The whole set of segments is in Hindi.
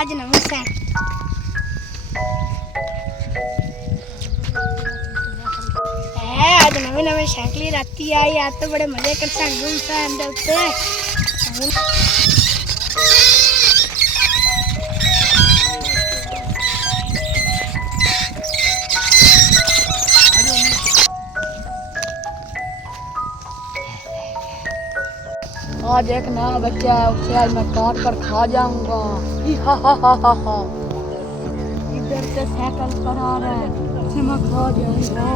आज नमस्ते। आज नवी नवी साइकिल राती आई, आज तो बड़े मजे कर घूमता अंदर पे। आज एक नया बच्चा है, उसे आज मैं काट कर खा जाऊंगा। हा हा हा हा हा। इधर से साइकिल पर आ रहा है, उसे मैं खा जाऊंगा।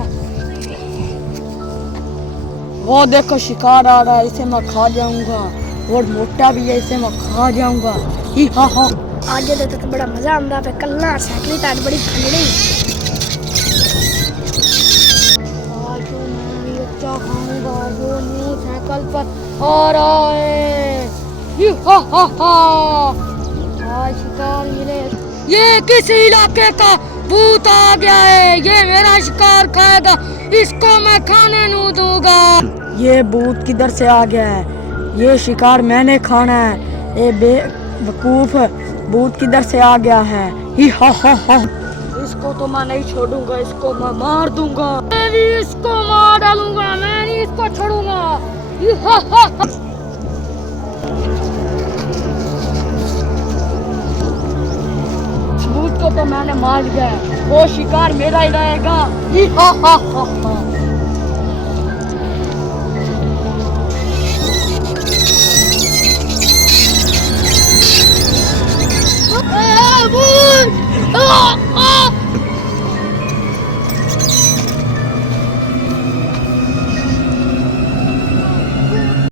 वो देखो शिकार आ रहा है, इसे मैं खा जाऊंगा। और मोटा भी है, इसे मैं खा जाऊंगा। ही हा हा। आज तो बड़ा मजा आंदा पे, कल ना साइकिल तो आज बड़ी खंडड़ी। आज तो मैं भी अच्छा खाऊंगा, जो न्यू साइकिल पर आ रहा है। ही हा हा हा। आज शिकार मिले। ये किस इलाके का भूत आ गया है? ये मेरा शिकार खाएगा, इसको मैं खाने नहीं दूंगा। ये भूत किधर से आ गया है? ये शिकार मैंने खाना है। ये बेवकूफ भूत किधर से आ गया है? ही हा हा हा। इसको तो मैं नहीं छोड़ूंगा, इसको मैं मार दूंगा। मैं भी इसको मार डालूंगा, मैं नहीं इसको छोड़ूंगा। ही हा हा हा। भूत को तो मैंने मार दिया है, वो शिकार मेरा ही रहेगा। ही हा हा हा हा। भूत!